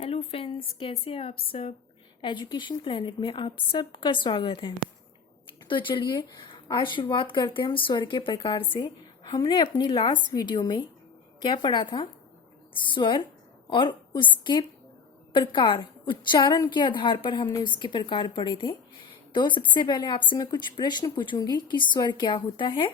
Hello friends, कैसे हैं आप सब। एजुकेशन प्लेनेट में आप सबका स्वागत है। तो चलिए आज शुरुआत करते हैं हम स्वर के प्रकार से। हमने अपनी लास्ट वीडियो में क्या पढ़ा था, स्वर और उसके प्रकार, उच्चारण के आधार पर हमने उसके प्रकार पढ़े थे। तो सबसे पहले आपसे मैं कुछ प्रश्न पूछूंगी कि स्वर क्या होता है।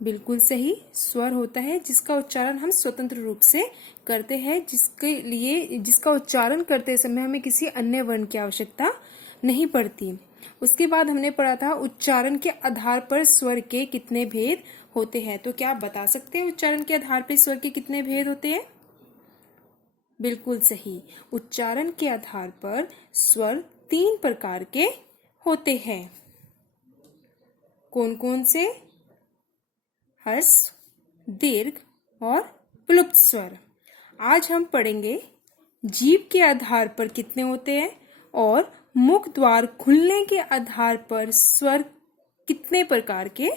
बिल्कुल सही, स्वर होता है जिसका उच्चारण हम स्वतंत्र रूप से करते हैं, जिसका उच्चारण करते समय हमें किसी अन्य वर्ण की आवश्यकता नहीं पड़ती। उसके बाद हमने पढ़ा था उच्चारण के आधार पर स्वर के कितने भेद होते हैं। तो क्या आप बता सकते हैं उच्चारण के आधार पर स्वर के कितने भेद होते हैं? बिल्कुल सही, उच्चारण के आधार पर स्वर 3 प्रकार के होते हैं। कौन कौन से? हर्ष, दीर्घ और प्लुप्त स्वर। आज हम पढ़ेंगे जीभ के आधार पर कितने होते हैं और मुख द्वार खुलने के आधार पर स्वर कितने प्रकार के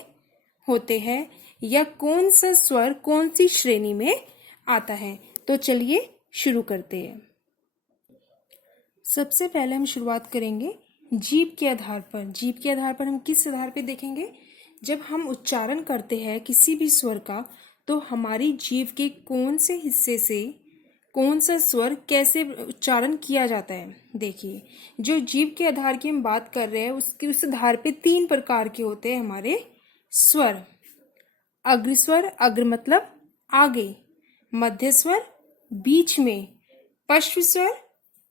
होते हैं, या कौन सा स्वर कौन सी श्रेणी में आता है। तो चलिए शुरू करते हैं। सबसे पहले हम शुरुआत करेंगे जीभ के आधार पर। जीभ के आधार पर हम किस आधार पर देखेंगे? जब हम उच्चारण करते हैं किसी भी स्वर का, तो हमारी जीभ के कौन से हिस्से से कौन सा स्वर कैसे उच्चारण किया जाता है। देखिए, जो जीभ के आधार की हम बात कर रहे हैं उस आधार पे 3 प्रकार के होते हैं हमारे स्वर। अग्रस्वर, अग्र मतलब आगे, मध्य स्वर बीच में, पश्च स्वर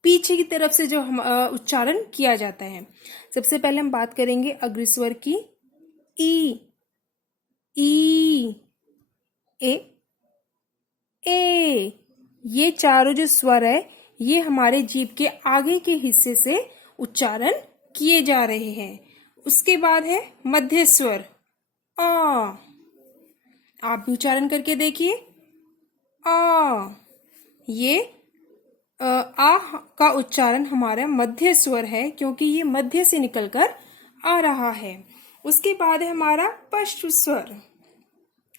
पीछे की तरफ से जो हम उच्चारण किया जाता है। सबसे पहले हम बात करेंगे अग्रस्वर की। ई, ई, ए। ये चारों जो स्वर है ये हमारे जीभ के आगे के हिस्से से उच्चारण किए जा रहे हैं। उसके बाद है मध्य स्वर आ। आप भी उच्चारण करके देखिए, आ। ये आ का उच्चारण हमारा मध्य स्वर है क्योंकि ये मध्य से निकलकर आ रहा है। उसके बाद है हमारा पश्च स्वर,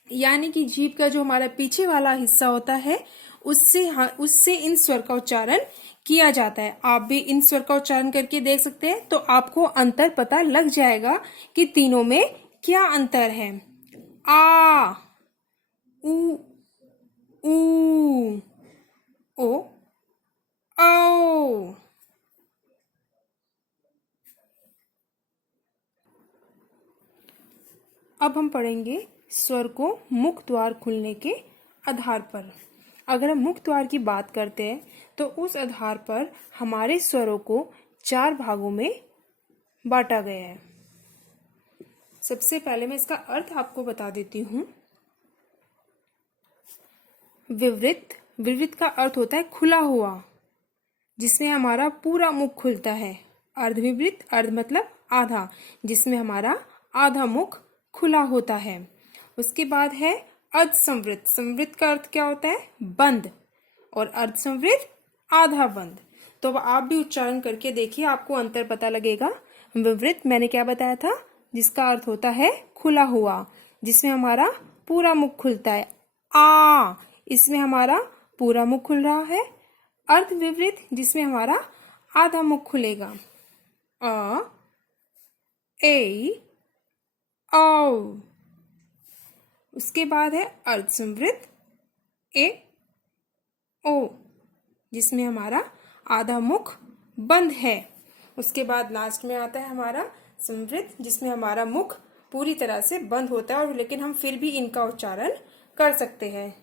यानी कि जीभ का जो हमारा पीछे वाला हिस्सा होता है उससे इन स्वर का उच्चारण किया जाता है। आप भी इन स्वर का उच्चारण करके देख सकते हैं, तो आपको अंतर पता लग जाएगा कि तीनों में क्या अंतर है। आ, उ, ओ, औ। अब हम पढ़ेंगे स्वर को मुख द्वार खुलने के आधार पर। अगर हम मुख द्वार की बात करते हैं तो उस आधार पर हमारे स्वरों को 4 भागों में बांटा गया है। सबसे पहले मैं इसका अर्थ आपको बता देती हूँ। विवृत, विवृत का अर्थ होता है खुला हुआ, जिसमें हमारा पूरा मुख खुलता है। अर्धविवृत, अर्ध मतलब आधा, जिसमें हमारा आधा मुख खुला होता है। उसके बाद है अर्धसंवृत। संवृत का अर्थ क्या होता है? बंद। और अर्धसंवृत आधा बंद। तो अब आप भी उच्चारण करके देखिए, आपको अंतर पता लगेगा। विवृत मैंने क्या बताया था, जिसका अर्थ होता है खुला हुआ, जिसमें हमारा पूरा मुख खुलता है। आ, इसमें हमारा पूरा मुख खुल रहा है। अर्धविवृत, जिसमें हमारा आधा मुख खुलेगा। अ, ए, औ। उसके बाद है अर्धसंवृत, ए, ओ, जिसमें हमारा आधा मुख बंद है। उसके बाद लास्ट में आता है हमारा संवृत, जिसमें हमारा मुख पूरी तरह से बंद होता है, और लेकिन हम फिर भी इनका उच्चारण कर सकते हैं।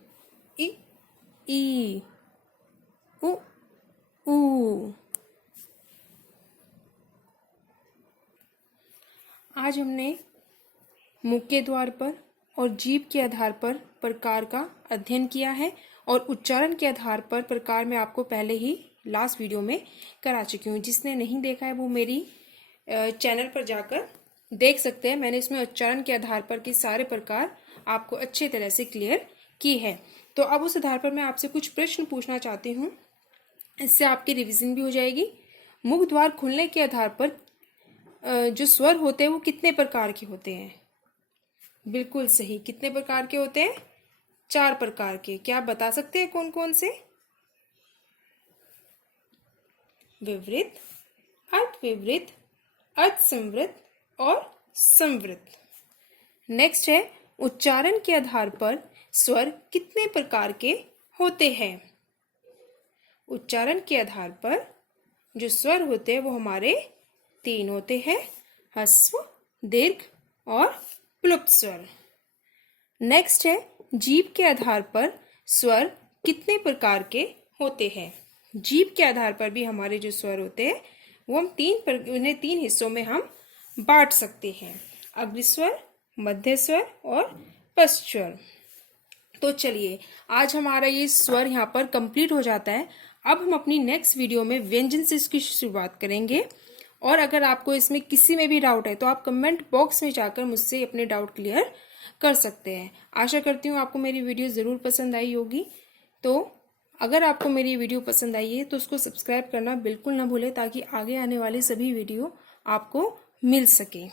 ई, उ, ऊ। आज हमने मुख के द्वार पर और जीभ के आधार पर प्रकार का अध्ययन किया है, और उच्चारण के आधार पर प्रकार में आपको पहले ही लास्ट वीडियो में करा चुकी हूँ। जिसने नहीं देखा है वो मेरी चैनल पर जाकर देख सकते हैं। मैंने इसमें उच्चारण के आधार पर के सारे प्रकार आपको अच्छे तरह से क्लियर की है। तो अब उस आधार पर मैं आपसे कुछ प्रश्न पूछना चाहती हूँ, इससे आपकी रिवीजन भी हो जाएगी। मुख द्वार खुलने के आधार पर जो स्वर होते हैं वो कितने प्रकार के होते हैं? बिल्कुल सही, कितने प्रकार के होते हैं? 4 प्रकार के। क्या आप बता सकते हैं कौन कौन से? विवृत, अर्धविवृत, अर्धसंवृत और संवृत। नेक्स्ट है उच्चारण के आधार पर स्वर कितने प्रकार के होते हैं। उच्चारण के आधार पर जो स्वर होते हैं वो हमारे 3 होते हैं, ह्रस्व, दीर्घ और प्लुप्त स्वर। नेक्स्ट है जीभ के आधार पर स्वर कितने प्रकार के होते हैं। जीभ के आधार पर भी हमारे जो स्वर होते हैं वो हम उन्हें 3 हिस्सों में हम बांट सकते हैं, अग्रस्वर, मध्य स्वर और पश्च स्वर। तो चलिए आज हमारा ये स्वर यहाँ पर कंप्लीट हो जाता है। अब हम अपनी नेक्स्ट वीडियो में व्यंजन से इसकी शुरुआत करेंगे। और अगर आपको इसमें किसी में भी डाउट है तो आप कमेंट बॉक्स में जाकर मुझसे अपने डाउट क्लियर कर सकते हैं। आशा करती हूँ आपको मेरी वीडियो ज़रूर पसंद आई होगी। तो अगर आपको मेरी वीडियो पसंद आई है तो उसको सब्सक्राइब करना बिल्कुल ना भूलें ताकि आगे आने वाली सभी वीडियो आपको मिल सके।